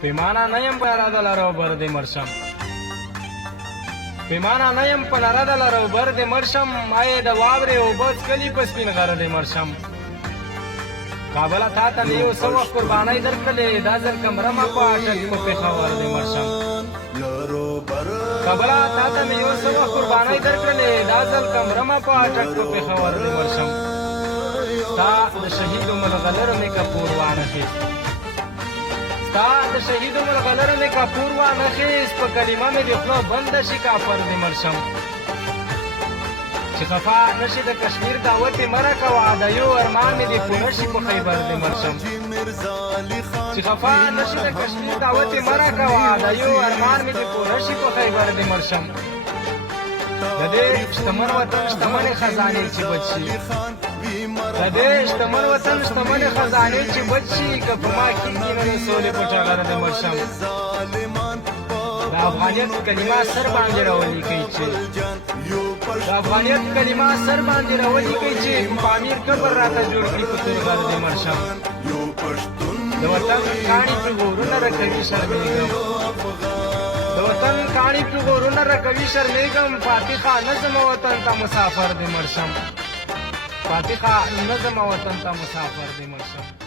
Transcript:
پیمانه نه یم په اراده لره بر دې مرشم پیمانه نه یم په اراده لره بر دې مرشم مایې د واورې اوبه څکلي په سپین غره دې مرشم کابله تا ته مې یو څه وخت قربانۍ درکړلې دا ځل کمره ما په اټک په پېښور دې مرشم کابله تا ته مې یو څه وخت قربانۍ درکړلې دا ځل کمره ما په اټک په پېښور دې مرشم ستا د شهیدو ملغلرو مې کپور وانخیست ستا د شهیدو ملغلرو مې کپور وانخیست په کلمه مې د خوله بنده شي کافر دې مرشم چې خفا نشي د کشمیر دعوت یې مه راکوه د یو ارمان مې دې پوره شي په خیبر دې مرشم چې خفا نشي د کشمیر دعوت یې مه راکوه د یو ارمان مې دې پوره شي په خیبر دې مرشم د دې شتمن وطن شتمنې خزانې چې بچ شي د دې شتمن وطن شتمنې خزانې چې بچ شي که په ما کېږي نه د سولې په ټغر دې مرشم د افغانیت کلمه سر باندې راولیکئ چې د افغانیت کلمه سر باندې راولیکئ چې په امیر قبر راته جوړ کړي په تور غر دې مرشم د وطن کاڼي پرې غورونه رکوي شرمېږم د وطن کاڼي پرې غورونه رکوي شرمېږم فاتحه نه زما وطن ته مسافر دې مرشم فاتحه نه زما وطن ته مسافر دې مرشم